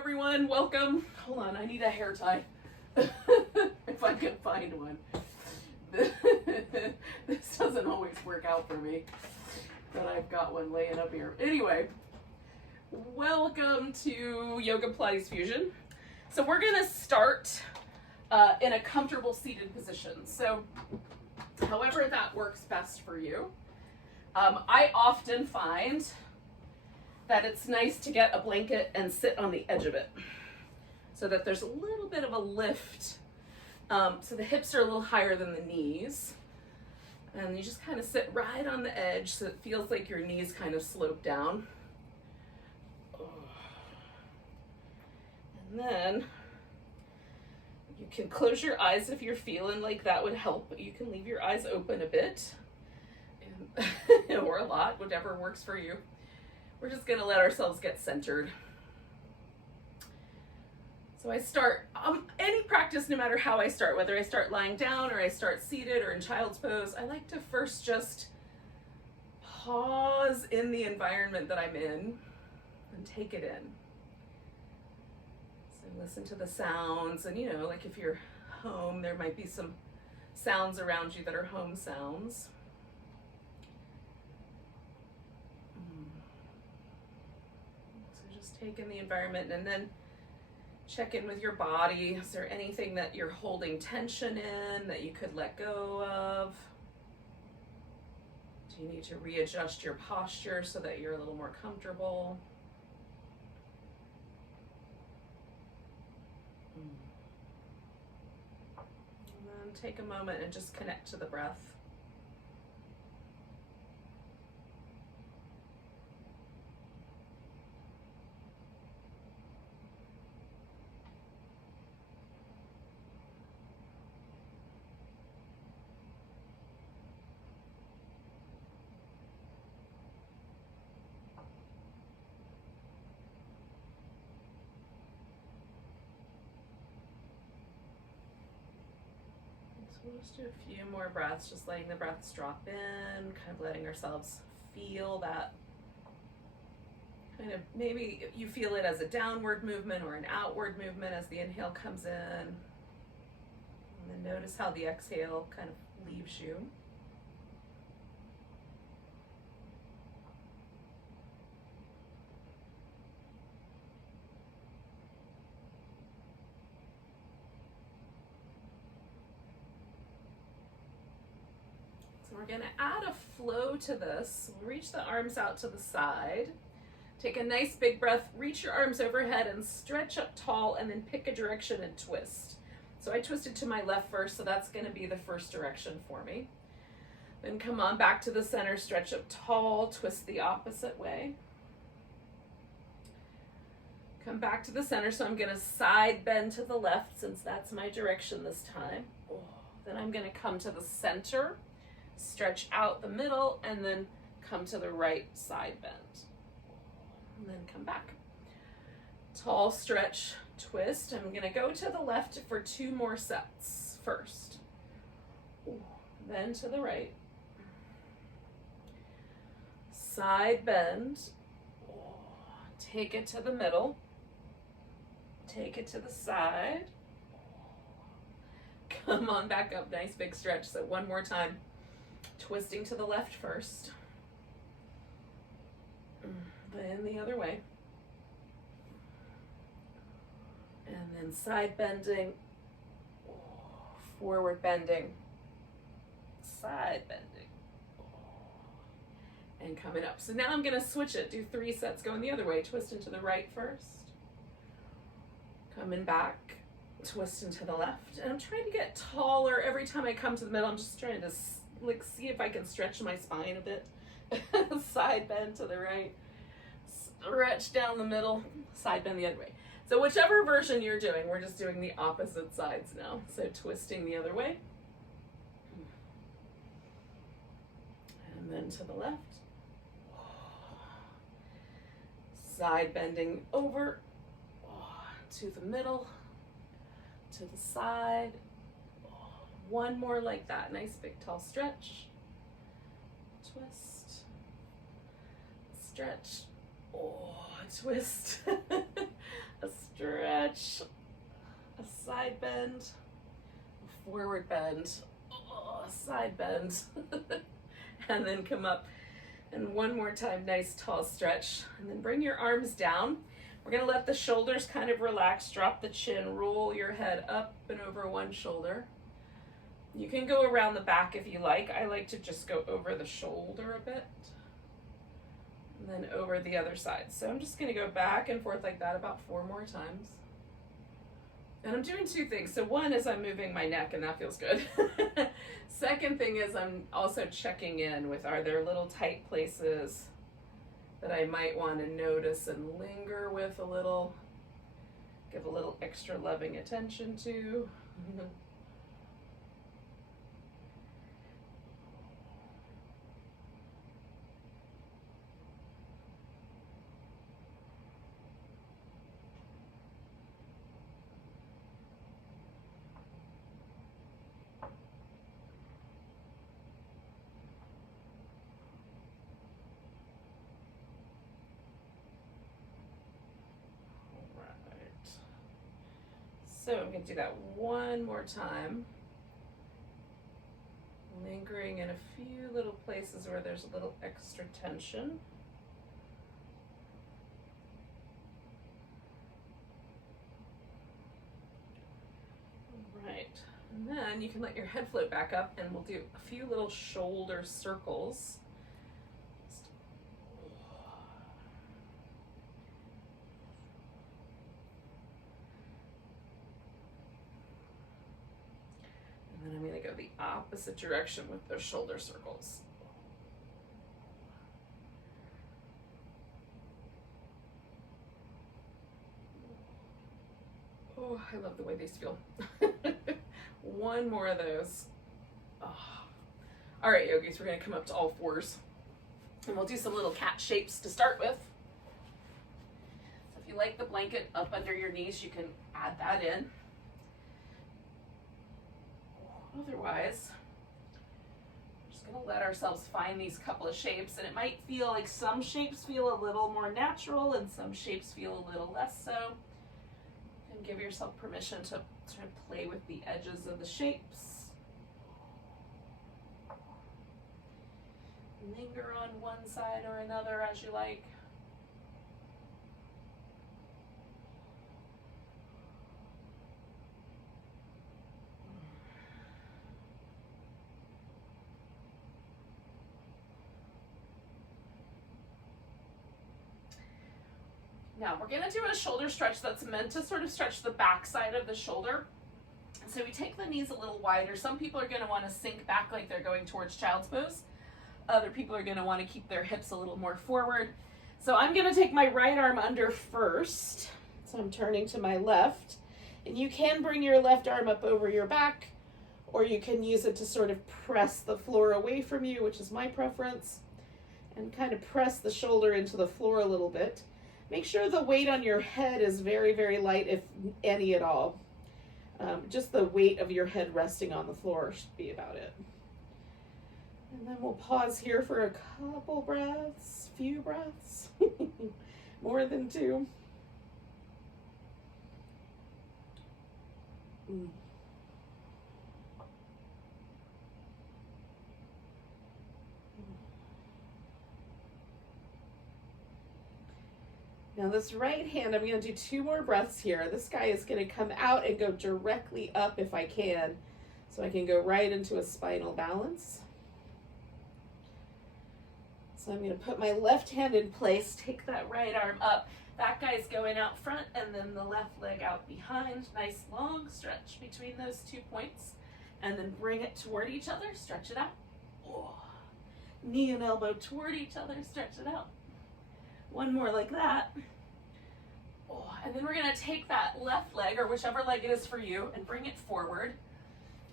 everyone. Welcome. Hold on, I need a hair tie. If I can find one. This doesn't always work out for me, but I've got one laying up here. Anyway, welcome to Yoga Pilates Fusion. So we're gonna start in a comfortable seated position. So however that works best for you. I often find that it's nice to get a blanket and sit on the edge of it so that there's a little bit of a lift. So the hips are a little higher than the knees. And you just kind of sit right on the edge so it feels like your knees kind of slope down. And then you can close your eyes if you're feeling like that would help, but you can leave your eyes open a bit or a lot, whatever works for you. We're just gonna let ourselves get centered. So I start, any practice, no matter how I start, whether I start lying down or I start seated or in child's pose, I like to first just pause in the environment that I'm in and take it in. So listen to the sounds, and you know, like if you're home, there might be some sounds around you that are home sounds. Take in the environment and then check in with your body. Is there anything that you're holding tension in that you could let go of? Do you need to readjust your posture so that you're a little more comfortable? And then take a moment and just connect to the breath. We'll just do a few more breaths, just letting the breaths drop in, kind of letting ourselves feel that kind of, maybe you feel it as a downward movement or an outward movement as the inhale comes in. And then notice how the exhale kind of leaves you. We're going to add a flow to this. We'll reach the arms out to the side. Take a nice big breath, reach your arms overhead and stretch up tall, and then pick a direction and twist. So I twisted to my left first, so that's going to be the first direction for me. Then come on back to the center, stretch up tall, twist the opposite way. Come back to the center, so I'm going to side bend to the left since that's my direction this time. Then I'm going to come to the center, stretch out the middle, and then come to the right side bend. And then come back. Tall stretch, twist. I'm going to go to the left for 2 more sets first. Then to the right. Side bend. Take it to the middle. Take it to the side. Come on back up. Nice big stretch. So one more time. Twisting to the left first, then the other way, and then side bending, forward bending, side bending, and coming up. So now I'm going to switch it, do 3 sets going the other way, twisting to the right first, coming back, twisting to the left, and I'm trying to get taller every time I come to the middle. I'm just trying to like see if I can stretch my spine a bit. Side bend to the right, stretch down the middle, side bend the other way. So whichever version you're doing, we're just doing the opposite sides now. So twisting the other way, and then to the left, side bending over, to the middle, to the side. One more like that. Nice big tall stretch. Twist. Stretch. Twist. A stretch, a side bend, a forward bend, a side bend, and then come up. And one more time, nice tall stretch. And then bring your arms down. We're gonna let the shoulders kind of relax, drop the chin, roll your head up and over one shoulder. You can go around the back if you like. I like to just go over the shoulder a bit. And then over the other side. So I'm just gonna go back and forth like that about 4 more times. And I'm doing 2 things. So one is I'm moving my neck and that feels good. Second thing is I'm also checking in with, are there little tight places that I might want to notice and linger with a little, give a little extra loving attention to. So I'm going to do that one more time. Lingering in a few little places where there's a little extra tension. All right, and then you can let your head float back up and we'll do a few little shoulder circles. And then I'm going to go the opposite direction with those shoulder circles. Oh, I love the way these feel. One more of those. Oh. All right, yogis, we're going to come up to all 4s. And we'll do some little cat shapes to start with. So if you like the blanket up under your knees, you can add that in. Otherwise, we're just going to let ourselves find these couple of shapes, and it might feel like some shapes feel a little more natural and some shapes feel a little less so. And give yourself permission to play with the edges of the shapes. Linger on one side or another as you like. Now we're going to do a shoulder stretch that's meant to sort of stretch the back side of the shoulder. So we take the knees a little wider. Some people are going to want to sink back like they're going towards child's pose. Other people are going to want to keep their hips a little more forward. So I'm going to take my right arm under first. So I'm turning to my left. And you can bring your left arm up over your back, or you can use it to sort of press the floor away from you, which is my preference, and kind of press the shoulder into the floor a little bit. Make sure the weight on your head is very, very light, if any at all. Just the weight of your head resting on the floor should be about it. And then we'll pause here for a couple breaths, few breaths, more than 2. Now this right hand, I'm going to do 2 more breaths here. This guy is going to come out and go directly up if I can. So I can go right into a spinal balance. So I'm going to put my left hand in place, take that right arm up. That guy's going out front and then the left leg out behind. Nice long stretch between those 2 points. And then bring it toward each other, stretch it out. Oh. Knee and elbow toward each other, stretch it out. One more like that. Oh, and then we're going to take that left leg, or whichever leg it is for you, and bring it forward.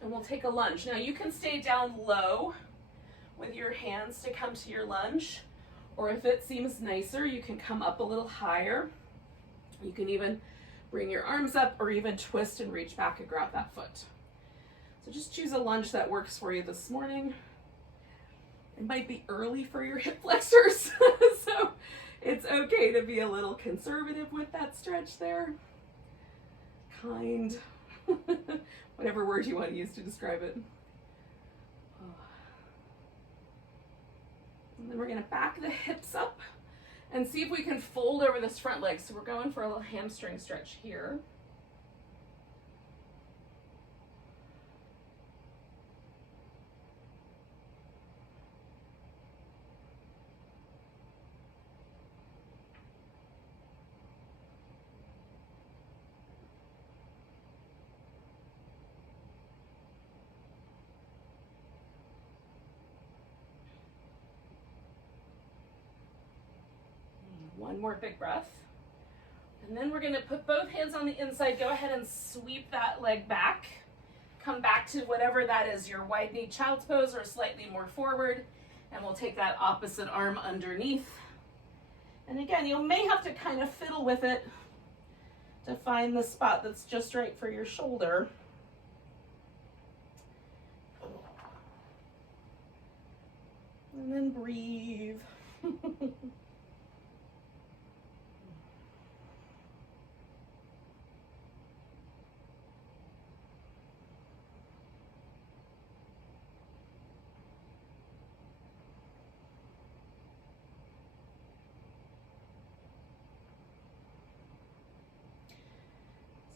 And we'll take a lunge. Now you can stay down low with your hands to come to your lunge. Or if it seems nicer, you can come up a little higher. You can even bring your arms up or even twist and reach back and grab that foot. So just choose a lunge that works for you this morning. It might be early for your hip flexors, so it's okay to be a little conservative with that stretch there. kind, whatever word you want to use to describe it. And then we're going to back the hips up and see if we can fold over this front leg. So we're going for a little hamstring stretch here. One more big breath. And then we're going to put both hands on the inside. Go ahead and sweep that leg back. Come back to whatever that is, your wide knee child's pose or slightly more forward. And we'll take that opposite arm underneath. And again, you may have to kind of fiddle with it to find the spot that's just right for your shoulder. And then breathe.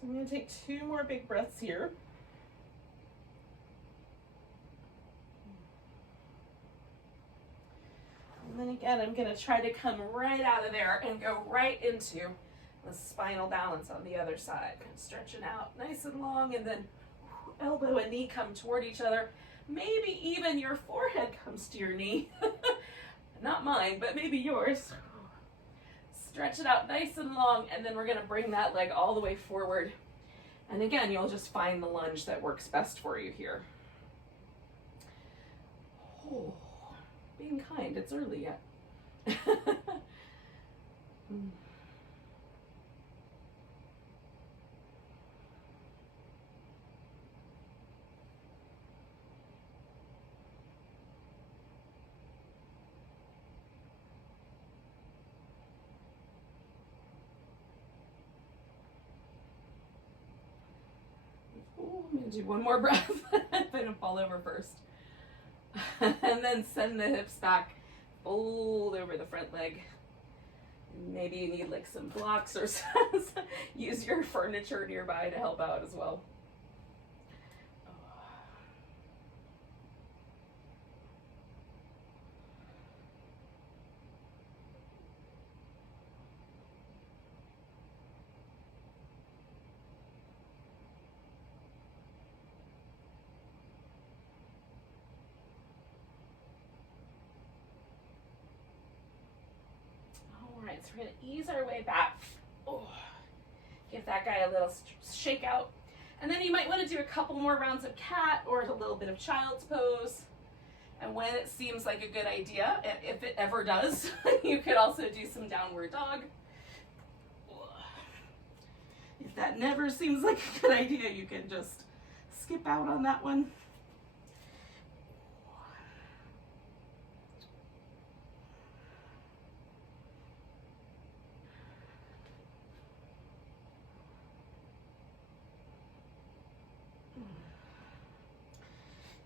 So I'm going to take 2 more big breaths here. And then again, I'm going to try to come right out of there and go right into the spinal balance on the other side. Stretching out nice and long, and then elbow and knee come toward each other. Maybe even your forehead comes to your knee. Not mine, but maybe yours. Stretch it out nice and long, and then we're going to bring that leg all the way forward. And again, you'll just find the lunge that works best for you here. Oh, being kind, it's early yet. I'm going to do one more breath. I'm going to fall over first. And then send the hips back, fold over the front leg. Maybe you need like some blocks or use your furniture nearby to help out as well. So we're going to ease our way back. Oh, give that guy a little shake out. And then you might want to do a couple more rounds of cat or a little bit of child's pose. And when it seems like a good idea, if it ever does, you could also do some downward dog. If that never seems like a good idea, you can just skip out on that one.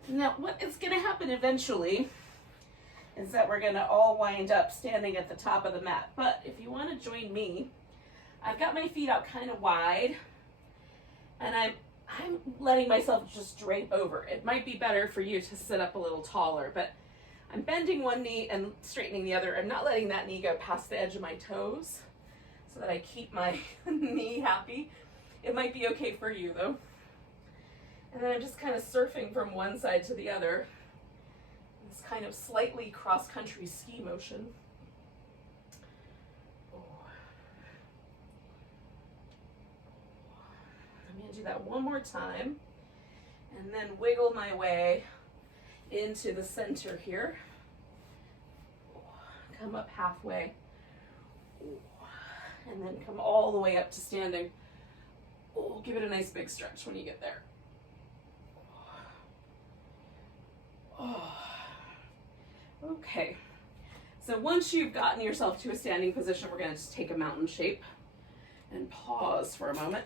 Now, what is going to happen eventually is that we're going to all wind up standing at the top of the mat. But if you want to join me, I've got my feet out kind of wide, and I'm letting myself just drape over. It might be better for you to sit up a little taller, but I'm bending one knee and straightening the other. I'm not letting that knee go past the edge of my toes so that I keep my knee happy. It might be okay for you, though. And then I'm just kind of surfing from one side to the other. This kind of slightly cross-country ski motion. I'm going to do that one more time. And then wiggle my way into the center here. Come up halfway. And then come all the way up to standing. Oh, give it a nice big stretch when you get there. Oh. Okay, so once you've gotten yourself to a standing position, we're going to just take a mountain shape and pause for a moment.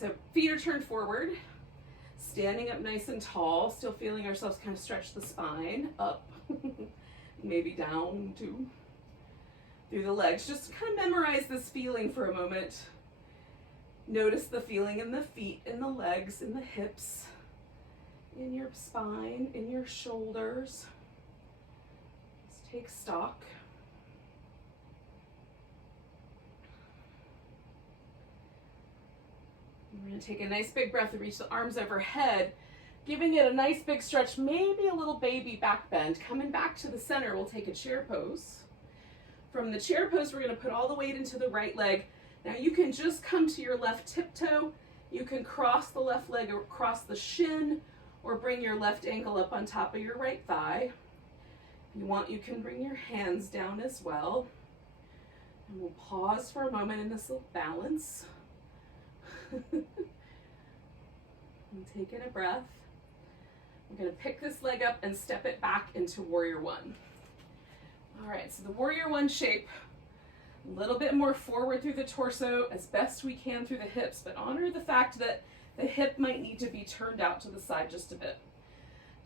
And so feet are turned forward, standing up nice and tall, still feeling ourselves kind of stretch the spine up, maybe down to through the legs. Just kind of memorize this feeling for a moment. Notice the feeling in the feet, in the legs, in the hips, in your spine, in your shoulders. Let's take stock. We're going to take a nice big breath and reach the arms overhead, giving it a nice big stretch, maybe a little baby back bend. Coming back to the center, we'll take a chair pose. From the chair pose, we're going to put all the weight into the right leg. Now you can just come to your left tiptoe. You can cross the left leg across the shin, or bring your left ankle up on top of your right thigh. If you want, you can bring your hands down as well. And we'll pause for a moment in this little balance. And taking a breath. We're going to pick this leg up and step it back into Warrior One. All right, so the Warrior One shape, a little bit more forward through the torso as best we can through the hips, but honor the fact that the hip might need to be turned out to the side just a bit.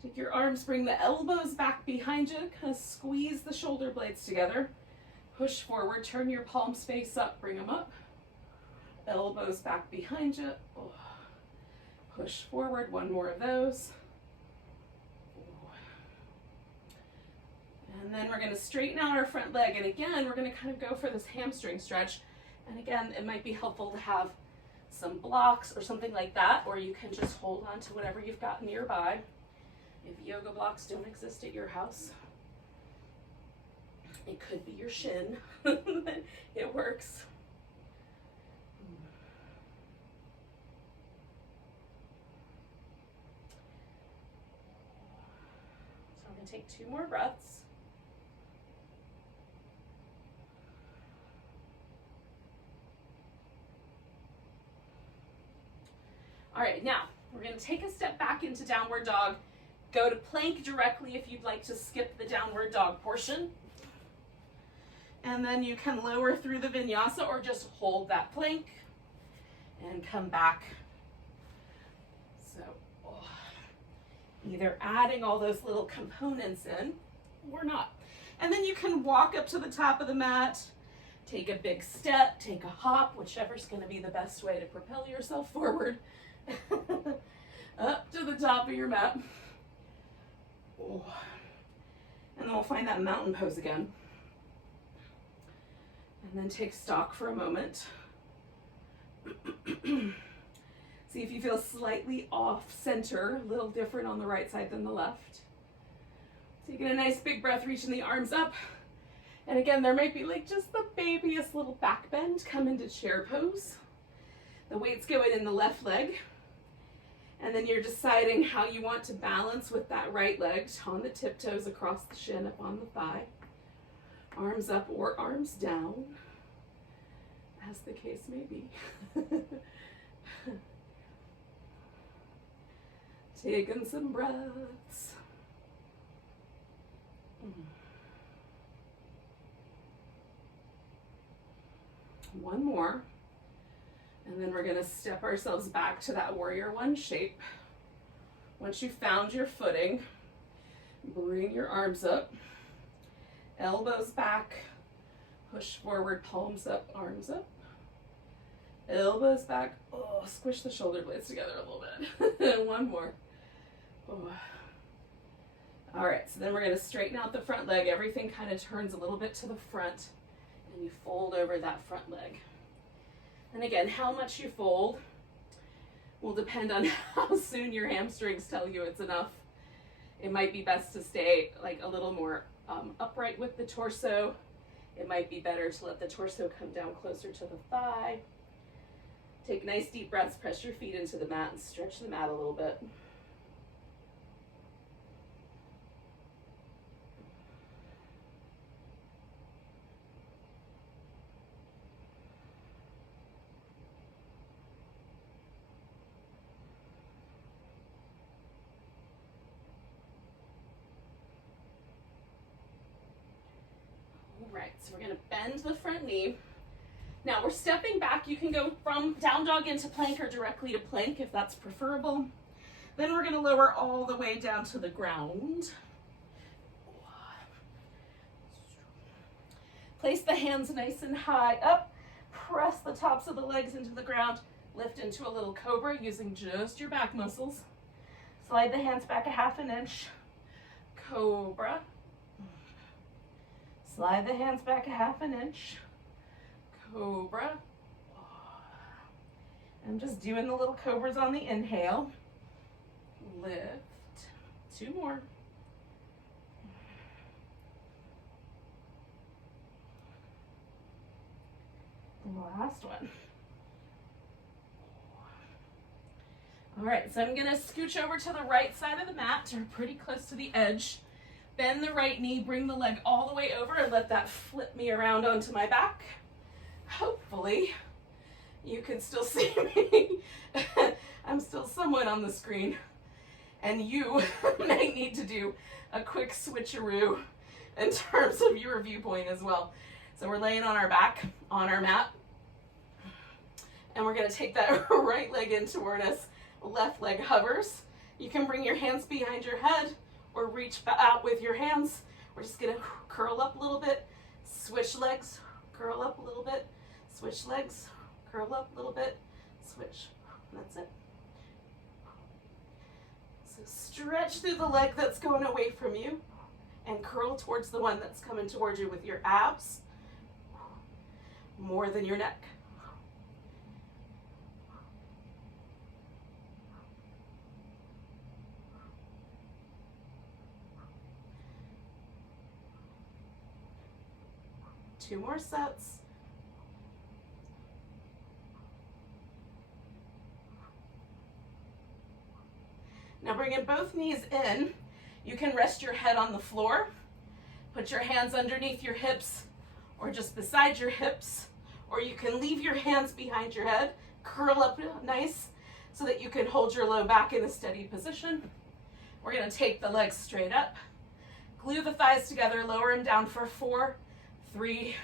Take your arms, bring the elbows back behind you, kind of squeeze the shoulder blades together. Push forward, turn your palms face up, bring them up. Elbows back behind you. Oh. Push forward, one more of those. Oh. And then we're going to straighten out our front leg. And again, we're going to kind of go for this hamstring stretch. And again, it might be helpful to have some blocks or something like that, or you can just hold on to whatever you've got nearby. If yoga blocks don't exist at your house, it could be your shin. It works. So I'm going to take 2 more breaths. All right, now we're going to take a step back into downward dog. Go to plank directly if you'd like to skip the downward dog portion. And then you can lower through the vinyasa or just hold that plank and come back. So either adding all those little components in or not. And then you can walk up to the top of the mat, take a big step, take a hop, whichever's going to be the best way to propel yourself forward. Up to the top of your mat. Oh. And then we'll find that mountain pose again. And then take stock for a moment. See if you feel slightly off center, a little different on the right side than the left. Taking a nice big breath, reaching the arms up. And again, there might be like just the babyest little back bend. Come into chair pose. The weight's going in the left leg. And then you're deciding how you want to balance with that right leg on the tiptoes across the shin, up on the thigh. Arms up or arms down, as the case may be. Taking some breaths. One more. And then we're going to step ourselves back to that Warrior One shape. Once you've found your footing, bring your arms up, elbows back, push forward, palms up, arms up, elbows back. Oh, squish the shoulder blades together a little bit. One more. Oh. All right, so then we're going to straighten out the front leg. Everything kind of turns a little bit to the front, and you fold over that front leg. And again, how much you fold will depend on how soon your hamstrings tell you it's enough. It might be best to stay like a little more upright with the torso. It might be better to let the torso come down closer to the thigh. Take nice deep breaths, press your feet into the mat and stretch the mat a little bit. Right, so we're going to bend the front knee, Now we're stepping back. You can go from down dog into plank or directly to plank if that's preferable. Then we're going to lower all the way down to the ground. Place the hands nice and high up. Press the tops of the legs into the ground. Lift into a little cobra using just your back muscles. Slide the hands back a half an inch. Cobra. Slide the hands back a half an inch. Cobra. I'm just doing the little cobras on the inhale. Lift. 2 more. And the last one. All right, so I'm gonna scooch over to the right side of the mat, or pretty close to the edge. Bend the right knee, bring the leg all the way over, and let that flip me around onto my back. Hopefully, you can still see me. I'm still somewhat on the screen. And you may need to do a quick switcheroo in terms of your viewpoint as well. So we're laying on our back, on our mat. And we're gonna take that right leg in toward us. Left leg hovers. You can bring your hands behind your head or reach out with your hands. We're just gonna curl up a little bit, switch legs, curl up a little bit, switch legs, curl up a little bit, switch. And that's it. So stretch through the leg that's going away from you and curl towards the one that's coming towards you with your abs more than your neck. Two more sets. Now bringing both knees in, you can rest your head on the floor, put your hands underneath your hips or just beside your hips, or you can leave your hands behind your head, curl up nice so that you can hold your low back in a steady position. We're going to take the legs straight up, glue the thighs together, lower them down for 4, 3,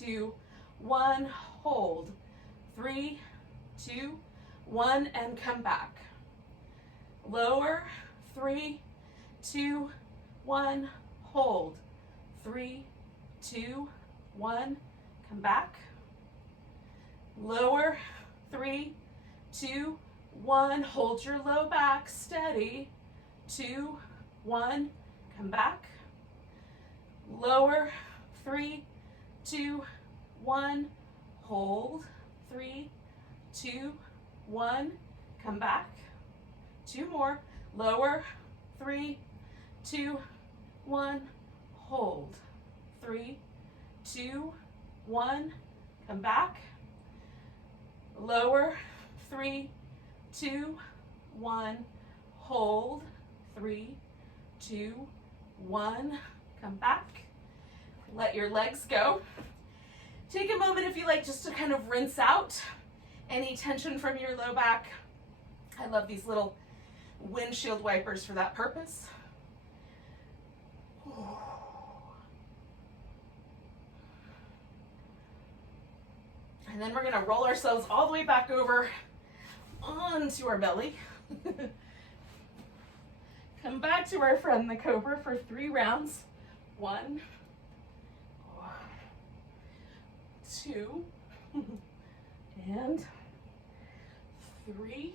2, 1, hold. 3, 2, 1, and come back. Lower, 3, 2, 1, hold. 3, 2, 1, come back. Lower, 3, 2, 1, hold your low back, steady. 2, 1, come back. Lower, 3, 2, 1, hold. 3, 2, 1, come back. 2 more. Lower. 3, 2, 1, hold. 3, 2, 1, come back. Lower. 3, 2, 1, hold. 3, 2, 1, come back. Let your legs go. Take a moment if you like just to kind of rinse out any tension from your low back. I love these little windshield wipers for that purpose. And then we're going to roll ourselves all the way back over onto our belly. Come back to our friend the Cobra for 3 rounds. 1, 2, and 3.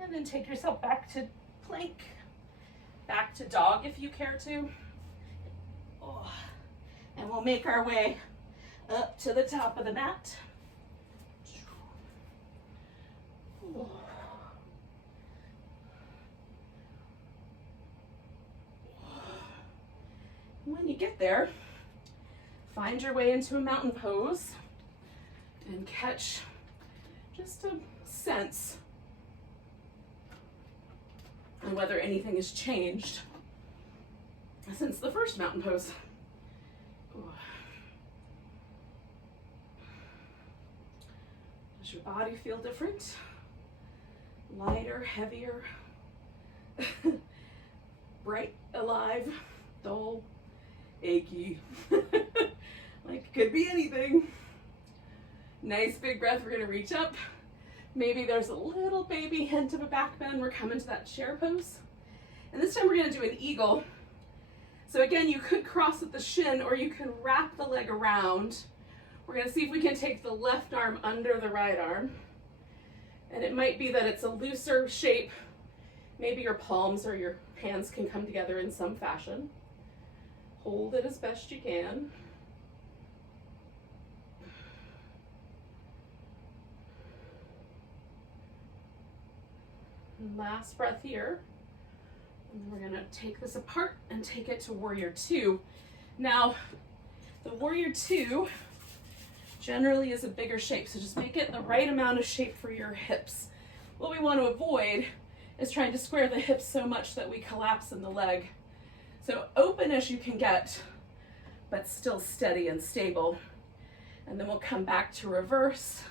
And then take yourself back to plank, back to dog if you care to. And we'll make our way up to the top of the mat. When you get there, find your way into a mountain pose and catch just a sense of whether anything has changed since the first mountain pose. Does your body feel different? Lighter, heavier, bright, alive, dull, achy? Like, could be anything. Nice big breath. We're gonna reach up. Maybe there's a little baby hint of a back bend. We're coming to that chair pose. And this time we're gonna do an eagle. So again, you could cross at the shin or you can wrap the leg around. We're gonna see if we can take the left arm under the right arm. And it might be that it's a looser shape. Maybe your palms or your hands can come together in some fashion. Hold it as best you can. And last breath here. And we're gonna take this apart and take it to Warrior Two. Now, the Warrior Two generally is a bigger shape, so just make it the right amount of shape for your hips. What we want to avoid is trying to square the hips so much that we collapse in the leg. So open as you can get, but still steady and stable. And then we'll come back to reverse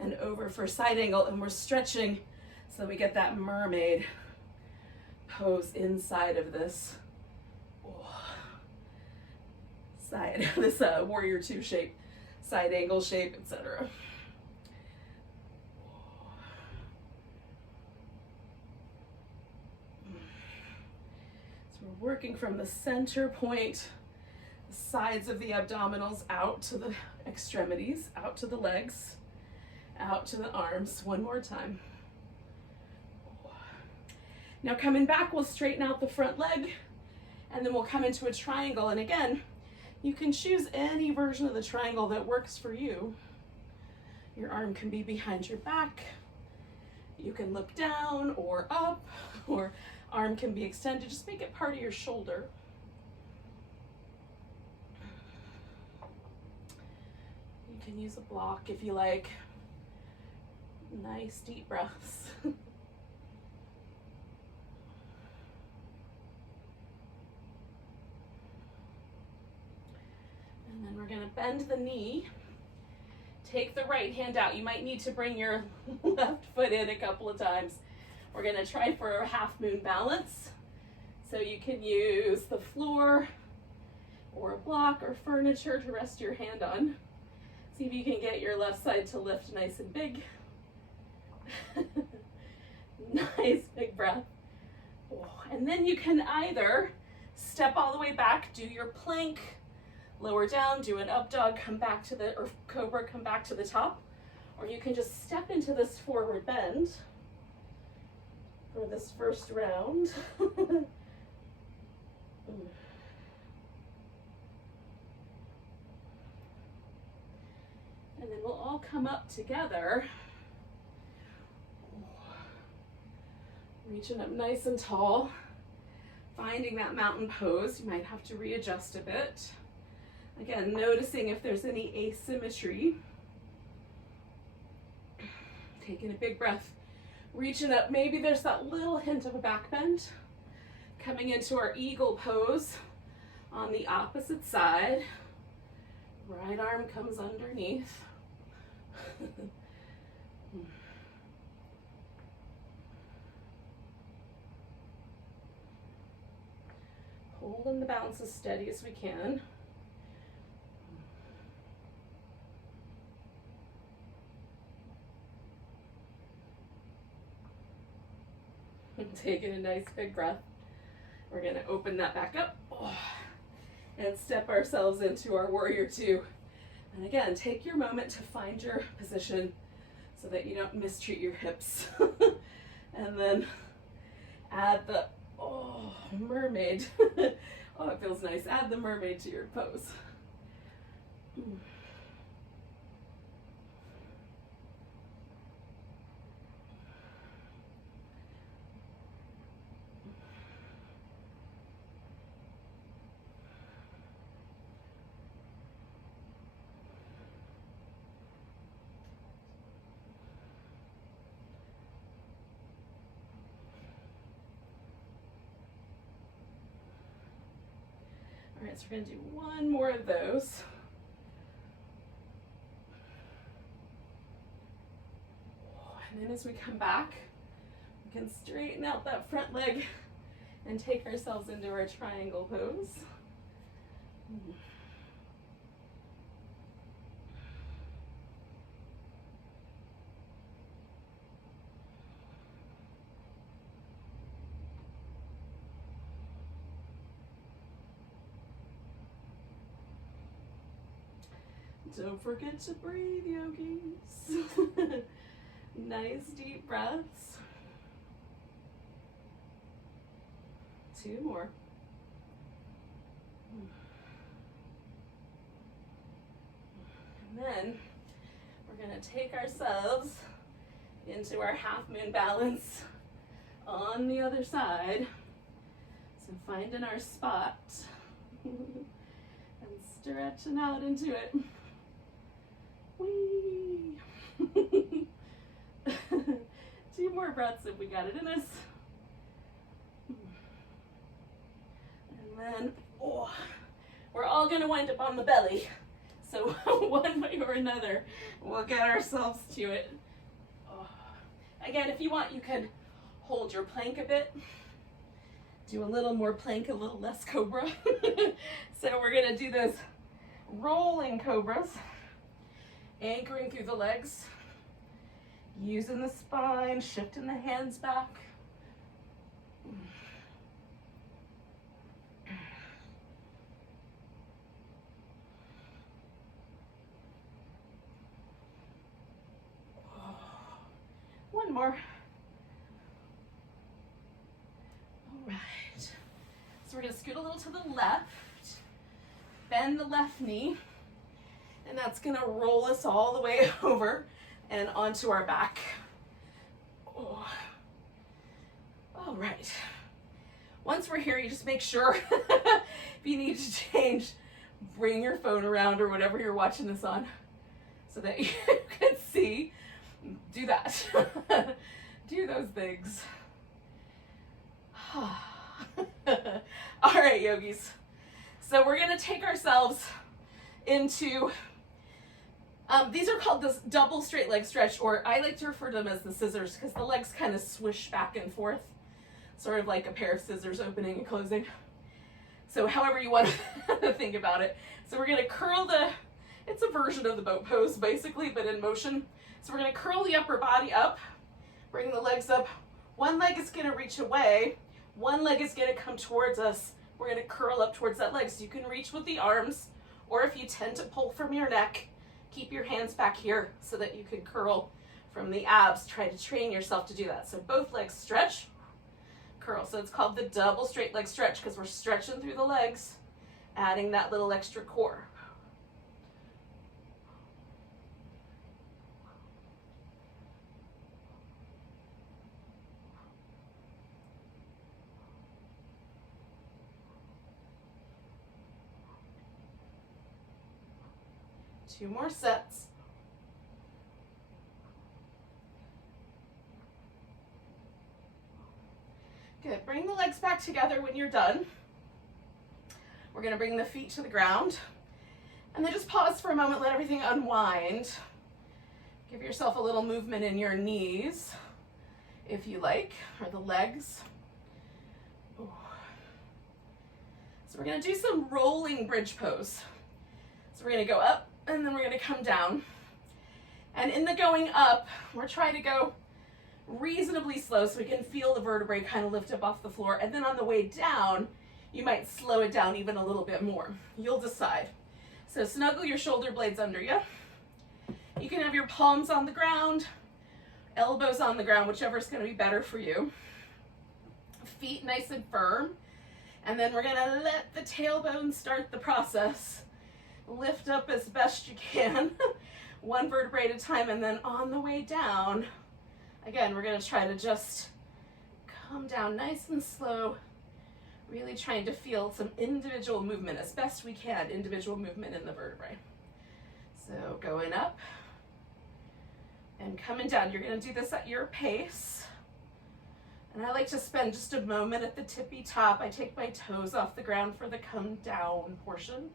and over for side angle, and we're stretching so that we get that mermaid pose inside of this side, this Warrior Two shape, side angle shape, etc. So we're working from the center point, the sides of the abdominals out to the extremities, out to the legs, out to the arms. One more time. Now coming back, we'll straighten out the front leg, and then we'll come into a triangle. And again, you can choose any version of the triangle that works for you. Your arm can be behind your back. You can look down or up, or arm can be extended. Just make it part of your shoulder. You can use a block if you like. Nice deep breaths. And then we're gonna bend the knee, take the right hand out. You might need to bring your left foot in a couple of times. We're gonna try for a half moon balance. So you can use the floor or a block or furniture to rest your hand on. See if you can get your left side to lift nice and big. Nice big breath. And then you can either step all the way back, do your plank, lower down, do an up dog, come back to the, or cobra, come back to the top, or you can just step into this forward bend for this first round. And then we'll all come up together, reaching up nice and tall, finding that mountain pose. You might have to readjust a bit. Again, noticing if there's any asymmetry. Taking a big breath, reaching up. Maybe there's that little hint of a back bend. Coming into our eagle pose on the opposite side. Right arm comes underneath. Holding the balance as steady as we can. Taking a nice big breath. We're gonna open that back up and step ourselves into our Warrior Two. And again, take your moment to find your position so that you don't mistreat your hips. And then add the mermaid. Oh, it feels nice. Add the mermaid to your pose. All right, so we're gonna do one more of those. And then as we come back, we can straighten out that front leg and take ourselves into our triangle pose. Don't forget to breathe, yogis. Nice deep breaths. 2 more. And then we're going to take ourselves into our half moon balance on the other side. So finding our spot and stretching out into it. Whee! 2 more breaths if we got it in us. And then, oh, we're all gonna wind up on the belly. So one way or another, we'll get ourselves to it. Oh. Again, if you want, you can hold your plank a bit. Do a little more plank, a little less cobra. So we're gonna do those rolling cobras, anchoring through the legs, using the spine, shifting the hands back. One more. All right. So we're going to scoot a little to the left, bend the left knee, and that's going to roll us all the way over and onto our back. Oh. All right. Once we're here, you just make sure if you need to change, bring your phone around or whatever you're watching this on so that you can see. Do that. Do those things. All right, yogis. So we're going to take ourselves into, these are called this double straight leg stretch, or I like to refer to them as the scissors because the legs kind of swish back and forth, sort of like a pair of scissors opening and closing. So however you want to think about it. So we're going to curl it's a version of the boat pose basically, but in motion. So we're going to curl the upper body up, bring the legs up. One leg is going to reach away. One leg is going to come towards us. We're going to curl up towards that leg. So you can reach with the arms, or if you tend to pull from your neck, keep your hands back here so that you can curl from the abs. Try to train yourself to do that. So both legs stretch, curl. So it's called the double straight leg stretch because we're stretching through the legs, adding that little extra core. Two more sets. Good. Bring the legs back together when you're done. We're going to bring the feet to the ground. And then just pause for a moment, let everything unwind. Give yourself a little movement in your knees, if you like, or the legs. Ooh. So we're going to do some rolling bridge pose. So we're going to go up, and then we're going to come down. And in the going up, we're trying to go reasonably slow so we can feel the vertebrae kind of lift up off the floor. And then on the way down, you might slow it down even a little bit more. You'll decide. So snuggle your shoulder blades under you. You can have your palms on the ground, elbows on the ground, whichever is going to be better for you. Feet nice and firm. And then we're going to let the tailbone start the process. Lift up as best you can, one vertebrae at a time, and then on the way down, again, we're going to try to just come down nice and slow, really trying to feel some individual movement as best we can, individual movement in the vertebrae. So going up and coming down. You're going to do this at your pace. And I like to spend just a moment at the tippy top. I take my toes off the ground for the come down portion.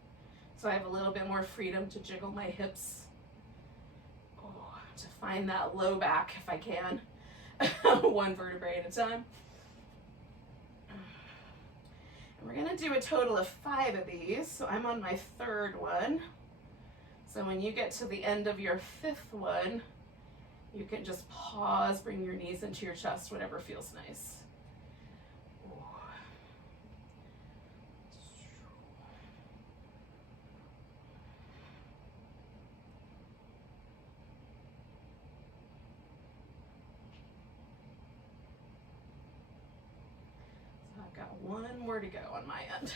So I have a little bit more freedom to jiggle my hips, to find that low back if I can, one vertebrae at a time. And we're gonna do a total of 5 of these. So I'm on my 3rd one. So when you get to the end of your 5th one, you can just pause, bring your knees into your chest, whatever feels nice. got one more to go on my end.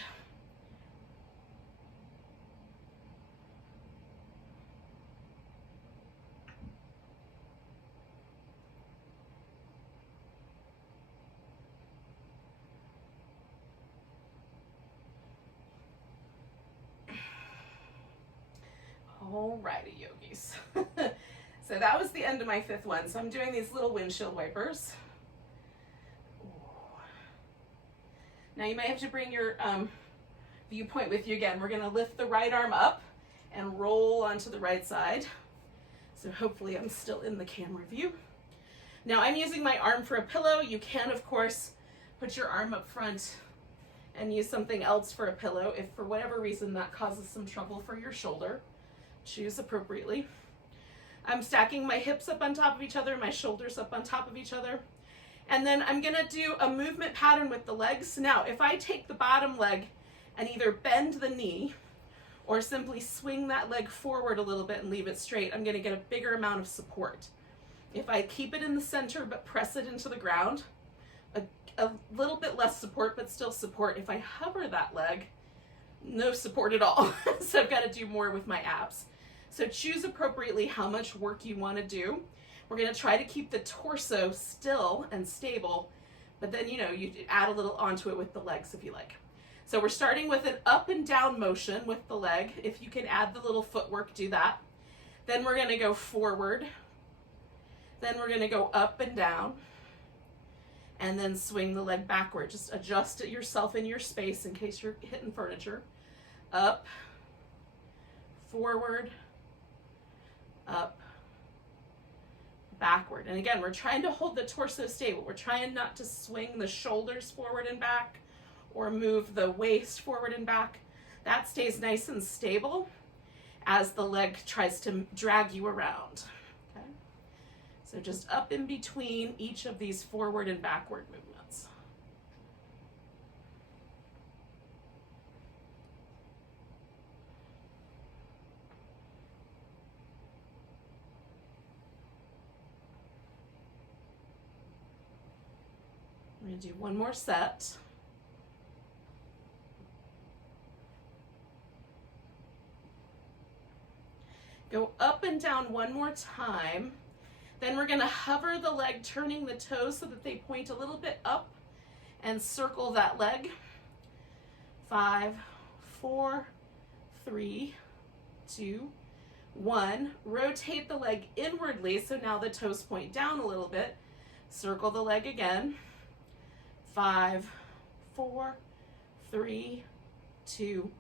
Alrighty, yogis. So that was the end of my 5th one. So I'm doing these little windshield wipers. Now you might have to bring your viewpoint with you again. We're going to lift the right arm up and roll onto the right side. So hopefully I'm still in the camera view. Now I'm using my arm for a pillow. You can, of course, put your arm up front and use something else for a pillow if for whatever reason that causes some trouble for your shoulder. Choose appropriately. I'm stacking my hips up on top of each other, my shoulders up on top of each other. And then I'm gonna do a movement pattern with the legs. Now, if I take the bottom leg and either bend the knee or simply swing that leg forward a little bit and leave it straight, I'm gonna get a bigger amount of support. If I keep it in the center but press it into the ground, a little bit less support, but still support. If I hover that leg, no support at all. So I've got to do more with my abs. So choose appropriately how much work you want to do. We're going to try to keep the torso still and stable, but then, you know, you add a little onto it with the legs if you like. So we're starting with an up and down motion with the leg. If you can add the little footwork, do that. Then we're going to go forward. Then we're going to go up and down. And then swing the leg backward. Just adjust it yourself in your space in case you're hitting furniture. Up, forward, up, backward. And again, we're trying to hold the torso stable. We're trying not to swing the shoulders forward and back or move the waist forward and back. That stays nice and stable as the leg tries to drag you around. Okay? So just up in between each of these forward and backward movements. I'm going to do one more set. Go up and down one more time. Then we're going to hover the leg, turning the toes so that they point a little bit up and circle that leg. 5, 4, 3, 2, 1. Rotate the leg inwardly so now the toes point down a little bit. Circle the leg again. 5, 4, 3, 2,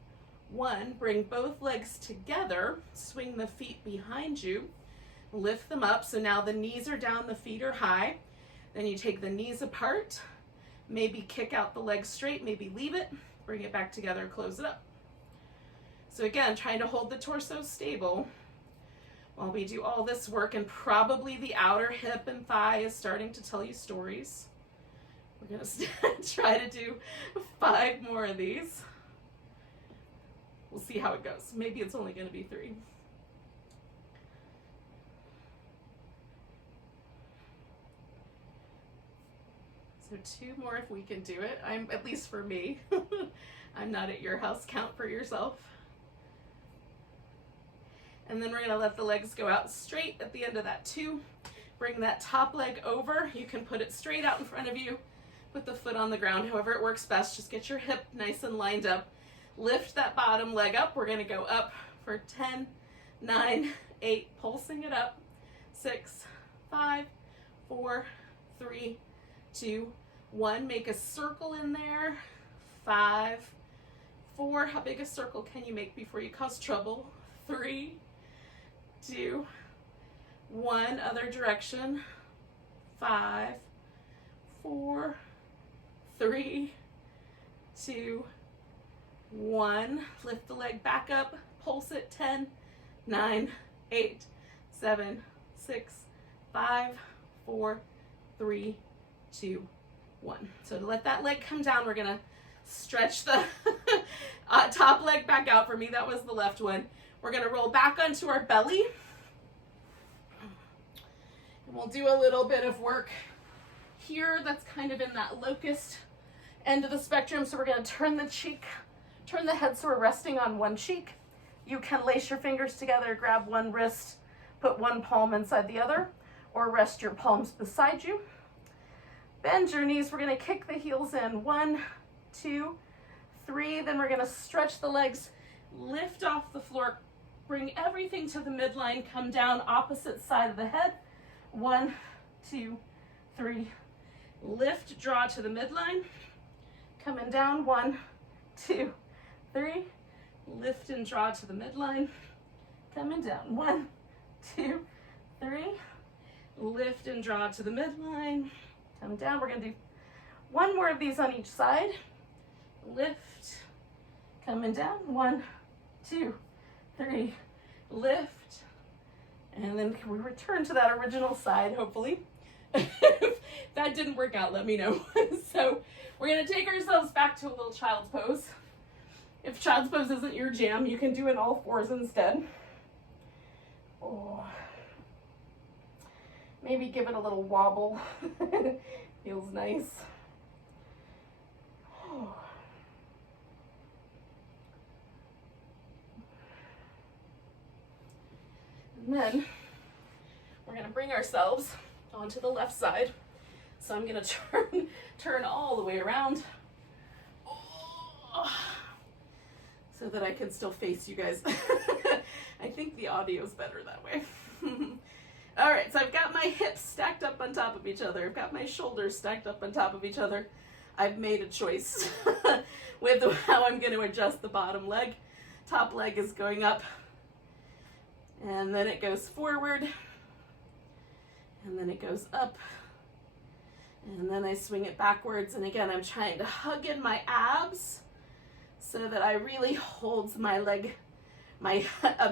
1. Bring both legs together. Swing the feet behind you. Lift them up so now the knees are down, the feet are high. Then you take the knees apart, maybe kick out the legs straight, maybe leave it, bring it back together, close it up. So again, trying to hold the torso stable while we do all this work, and probably the outer hip and thigh is starting to tell you stories. We're gonna try to do 5 more of these. We'll see how it goes. Maybe it's only gonna be 3. So 2 more if we can do it. At least for me. I'm not at your house. Count for yourself. And then we're going to let the legs go out straight at the end of that 2. Bring that top leg over. You can put it straight out in front of you. Put the foot on the ground, however it works best. Just get your hip nice and lined up. Lift that bottom leg up. We're going to go up for 10, 9, 8, pulsing it up. 6, 5, 4, 3, 2, 1. Make a circle in there. 5, 4. How big a circle can you make before you cause trouble? 3, 2, 1. Other direction. 5, 4, 3, 2, 1. Lift the leg back up. Pulse it. 10, 9, 8, 7, 6, 5, 4, 3, 2, 1. So to let that leg come down, we're going to stretch the top leg back out. For me, that was the left one. We're going to roll back onto our belly. And we'll do a little bit of work here that's kind of in that locust end of the spectrum. So we're going to turn the head so we're resting on one cheek. You can lace your fingers together, grab one wrist, put one palm inside the other, or rest your palms beside you. Bend your knees. We're going to kick the heels in. 1, 2, 3. Then we're going to stretch the legs, lift off the floor, bring everything to the midline, come down opposite side of the head. 1, 2, 3. Lift, draw to the midline. Coming down. 1, 2, 3. Lift and draw to the midline. Coming down. 1, 2, 3. Lift and draw to the midline. Come down. We're going to do one more of these on each side. Lift. Coming down. 1, 2, 3. Lift. And then we return to that original side, hopefully. If that didn't work out, let me know. So we're going to take ourselves back to a little child's pose. If child's pose isn't your jam, you can do it all fours instead. Oh. Maybe give it a little wobble. Feels nice. Oh. And then we're going to bring ourselves onto the left side. So I'm going to turn all the way around. Oh. So that I can still face you guys. I think the audio is better that way. All right, so I've got my hips stacked up on top of each other. I've got my shoulders stacked up on top of each other. I've made a choice with how I'm going to adjust the bottom leg. Top leg is going up, and then it goes forward, and then it goes up, and then I swing it backwards. And again, I'm trying to hug in my abs so that I really hold my leg, my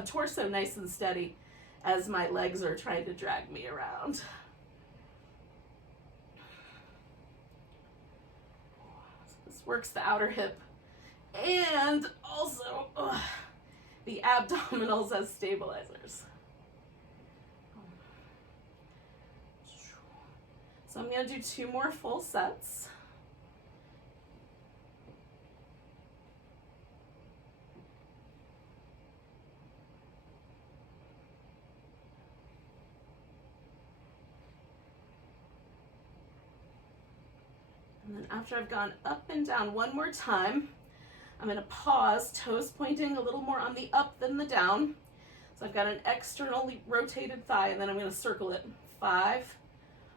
torso nice and steady as my legs are trying to drag me around. So this works the outer hip and also the abdominals as stabilizers. So I'm going to do 2 more full sets. And then after I've gone up and down one more time, I'm going to pause, toes pointing a little more on the up than the down. So I've got an externally rotated thigh, and then I'm going to circle it. 5,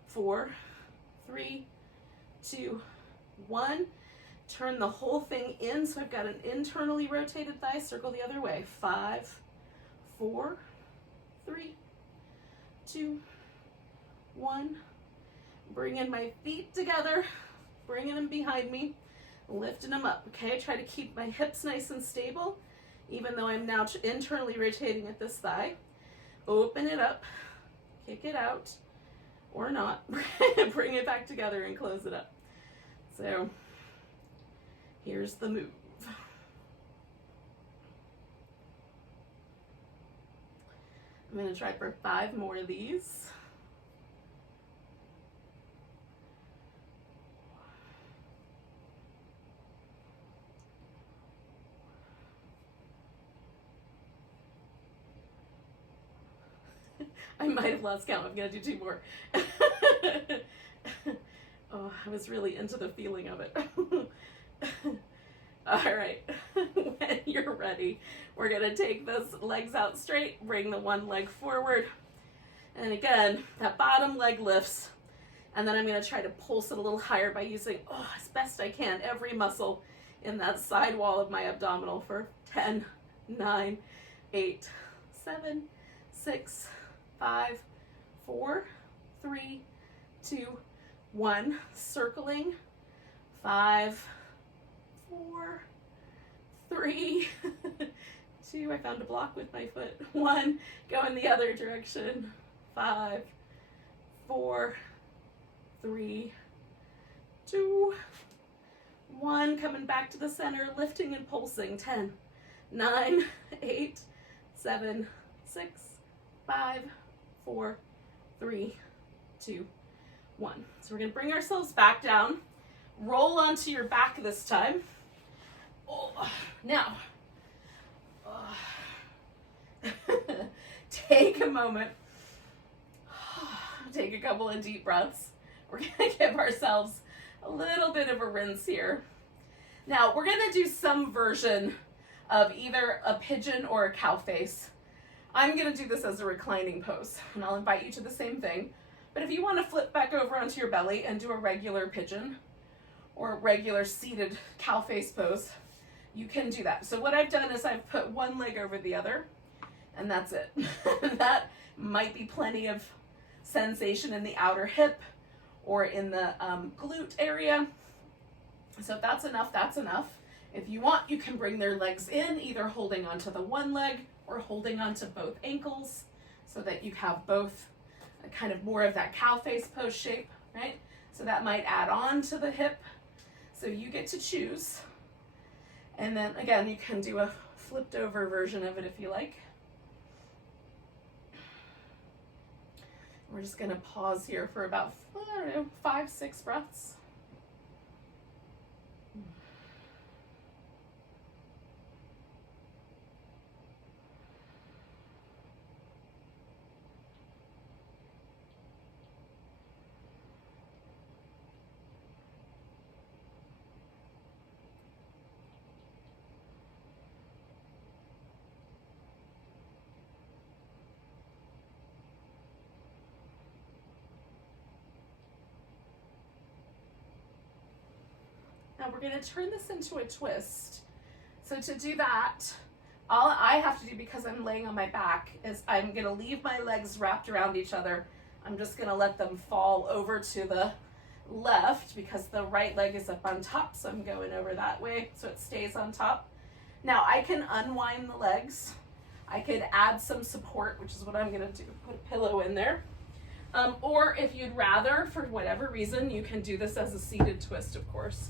4, 3, 2, 1. Turn the whole thing in, so I've got an internally rotated thigh. Circle the other way. 5, 4, 3, 2, 1. Bring in my feet together. Bringing them behind me, lifting them up, okay? Try to keep my hips nice and stable, even though I'm now internally rotating at this thigh. Open it up, kick it out, or not. Bring it back together and close it up. So, here's the move. I'm gonna try for 5 more of these. I might have lost count. I'm going to do 2 more. Oh, I was really into the feeling of it. All right. When you're ready, we're going to take those legs out straight, bring the one leg forward. And again, that bottom leg lifts. And then I'm going to try to pulse it a little higher by using, as best I can, every muscle in that side wall of my abdominal for 10, 9, 8, 7, 6, 5, 4, 3, 2, 1. Circling. 5, 4, 3, 2. I found a block with my foot. 1. Go in the other direction. 5, 4, 3, 2, 1. Coming back to the center, lifting and pulsing. 10, 9, 8, 7, 6, 5, 4, 3, 2, 1. So we're going to bring ourselves back down. roll onto your back this time. Oh, now, take a moment, take a couple of deep breaths. We're gonna give ourselves a little bit of a rinse here. Now, we're gonna do some version of either a pigeon or a cow face. I'm gonna do this as a reclining pose, and I'll invite you to the same thing. But if you wanna flip back over onto your belly and do a regular pigeon or a regular seated cow face pose, you can do that. So what I've done is I've put one leg over the other, and that's it. That might be plenty of sensation in the outer hip or in the glute area. So if that's enough, that's enough. If you want, you can bring their legs in, either holding onto the one leg or holding onto both ankles, so that you have both kind of more of that cow face pose shape, right? So that might add on to the hip. So you get to choose. And then again, you can do a flipped over version of it if you like. We're just gonna pause here for about, I don't know, 5-6 breaths. Now we're going to turn this into a twist. So to do that, all I have to do, because I'm laying on my back, is I'm going to leave my legs wrapped around each other. I'm just going to let them fall over to the left because the right leg is up on top, so I'm going over that way so it stays on top. Now I can unwind the legs. I could add some support, which is what I'm going to do. Put a pillow in there. Or if you'd rather, for whatever reason, you can do this as a seated twist, of course.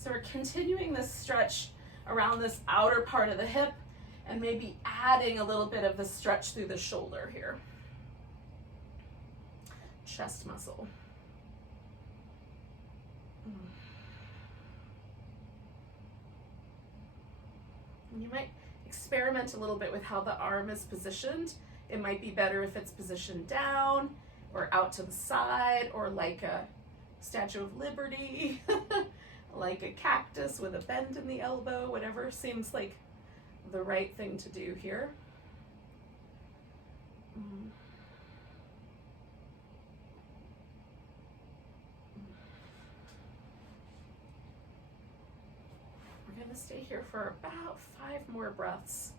So we're continuing this stretch around this outer part of the hip and maybe adding a little bit of the stretch through the shoulder here. Chest muscle. You might experiment a little bit with how the arm is positioned. It might be better if it's positioned down or out to the side, or like a Statue of Liberty, like a cactus with a bend in the elbow, whatever seems like the right thing to do here. We're going to stay here for about 5 more breaths.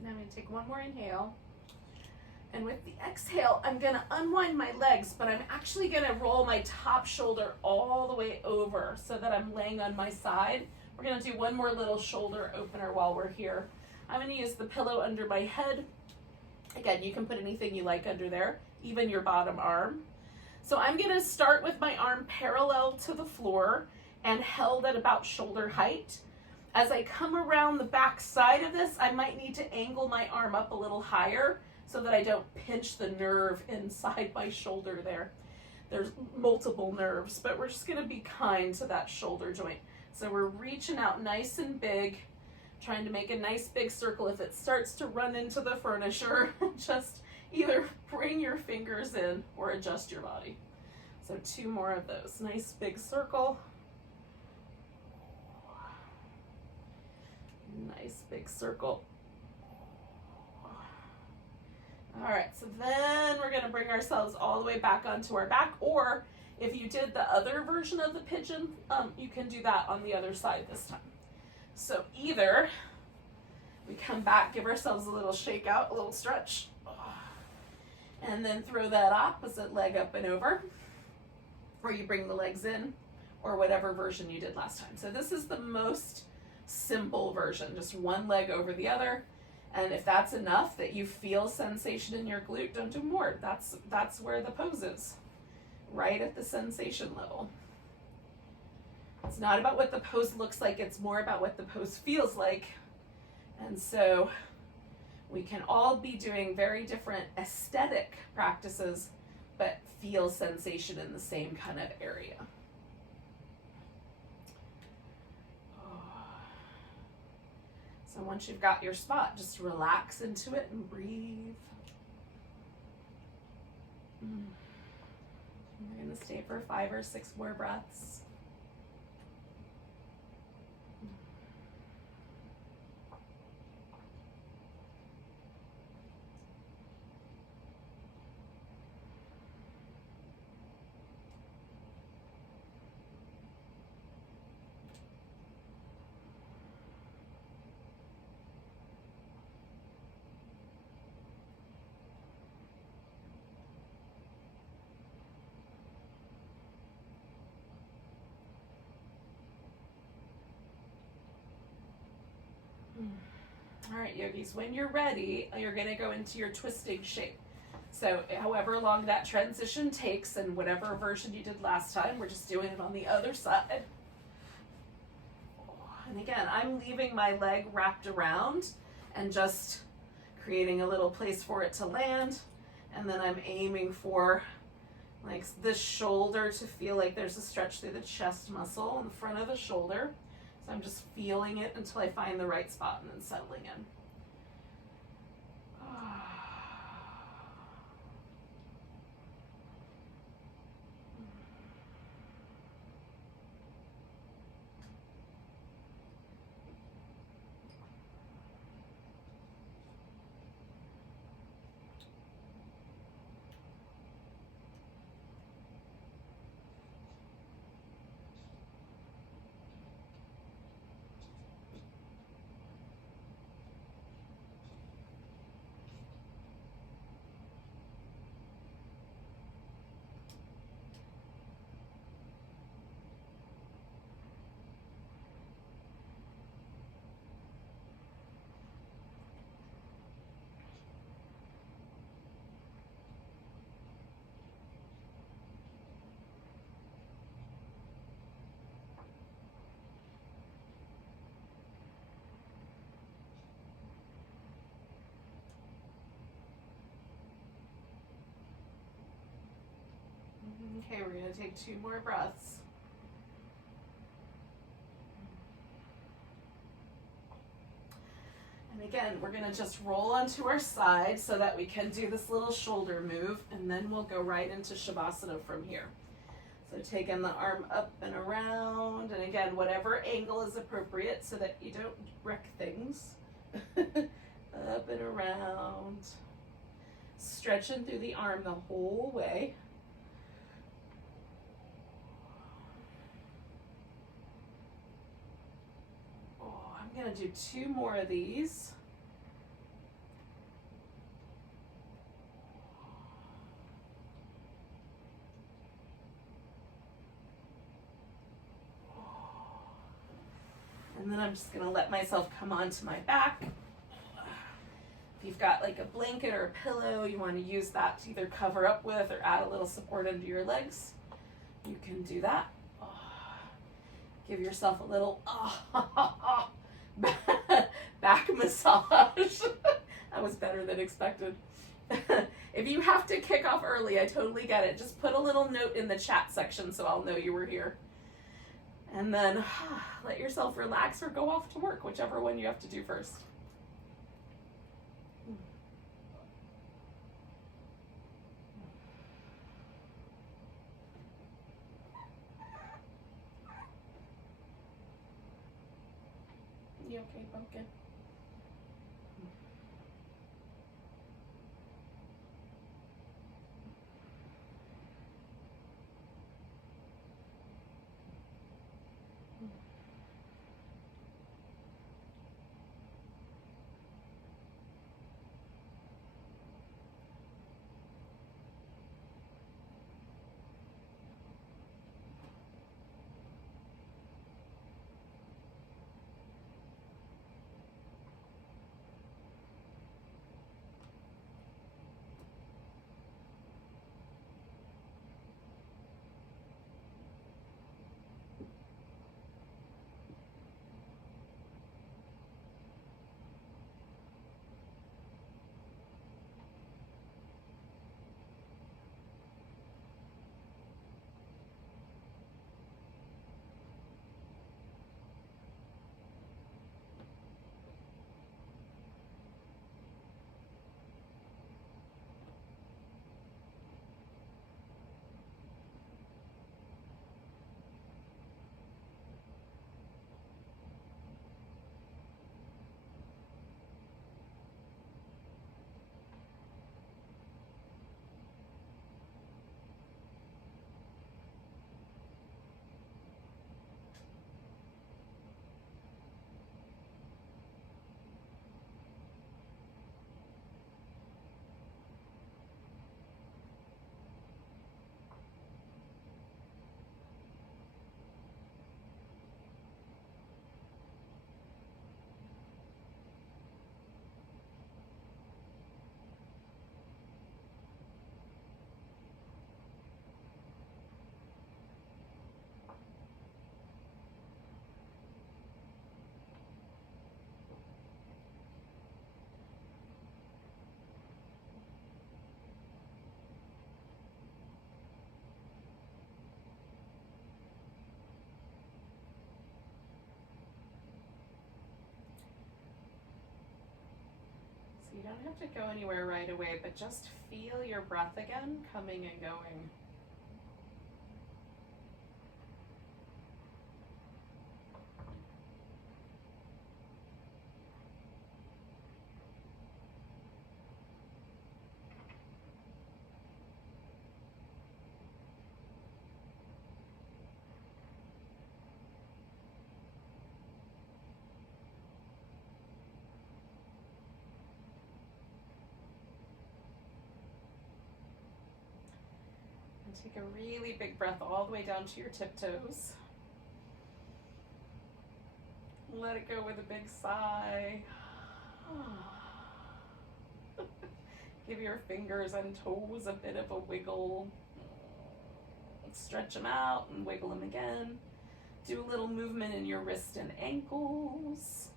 Now I'm going to take one more inhale, and with the exhale I'm going to unwind my legs, but I'm actually going to roll my top shoulder all the way over so that I'm laying on my side. We're going to do one more little shoulder opener while we're here. I'm going to use the pillow under my head. Again, you can put anything you like under there, even your bottom arm. So I'm going to start with my arm parallel to the floor and held at about shoulder height. As I come around the back side of this, I might need to angle my arm up a little higher so that I don't pinch the nerve inside my shoulder there. There's multiple nerves, but we're just going to be kind to that shoulder joint. So we're reaching out nice and big, trying to make a nice big circle. If it starts to run into the furniture, just either bring your fingers in or adjust your body. So 2 more of those. Nice big circle. Nice big circle. All right, so then we're going to bring ourselves all the way back onto our back, or if you did the other version of the pigeon, you can do that on the other side this time. So either we come back, give ourselves a little shake out, a little stretch, and then throw that opposite leg up and over. or you bring the legs in, or whatever version you did last time. So this is the most simple version, just one leg over the other. And if that's enough that you feel sensation in your glute, don't do more. That's where the pose is, right at the sensation level. It's not about what the pose looks like, it's more about what the pose feels like. And so we can all be doing very different aesthetic practices, but feel sensation in the same kind of area. So once you've got your spot, just relax into it and breathe. We're going to stay for 5 or 6 more breaths. All right, yogis, when you're ready, you're going to go into your twisting shape. So however long that transition takes and whatever version you did last time, we're just doing it on the other side. And again, I'm leaving my leg wrapped around and just creating a little place for it to land. And then I'm aiming for like this shoulder to feel like there's a stretch through the chest muscle in the front of the shoulder. So I'm just feeling it until I find the right spot and then settling in. Okay, we're going to take 2 more breaths. And again, we're going to just roll onto our side so that we can do this little shoulder move, and then we'll go right into Shavasana from here. So taking the arm up and around, and again, whatever angle is appropriate so that you don't wreck things. Up and around. Stretching through the arm the whole way. I'm going to do 2 more of these. And then I'm just going to let myself come onto my back. If you've got like a blanket or a pillow, you want to use that to either cover up with or add a little support under your legs, you can do that. Give yourself a little back massage. That was better than expected. If you have to kick off early, I totally get it. Just put a little note in the chat section so I'll know you were here. And then let yourself relax or go off to work, whichever one you have to do first. You okay, pumpkin? don't have to go anywhere right away, but just feel your breath again, coming and going. Take a really big breath all the way down to your tiptoes. Let it go with a big sigh. Give your fingers and toes a bit of a wiggle. Stretch them out and wiggle them again. Do a little movement in your wrist and ankles.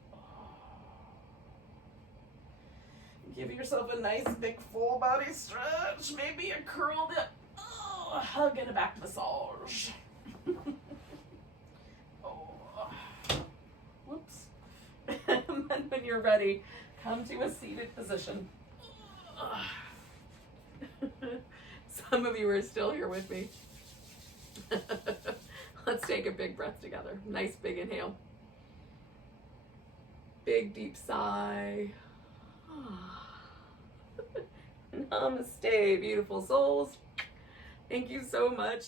Give yourself a nice big full body stretch. Maybe a curled up. A hug and a back massage. Oh. Whoops. And then when you're ready, come to a seated position. Some of you are still here with me. Let's take a big breath together. Nice big inhale. Big deep sigh. Namaste, beautiful souls. Thank you so much.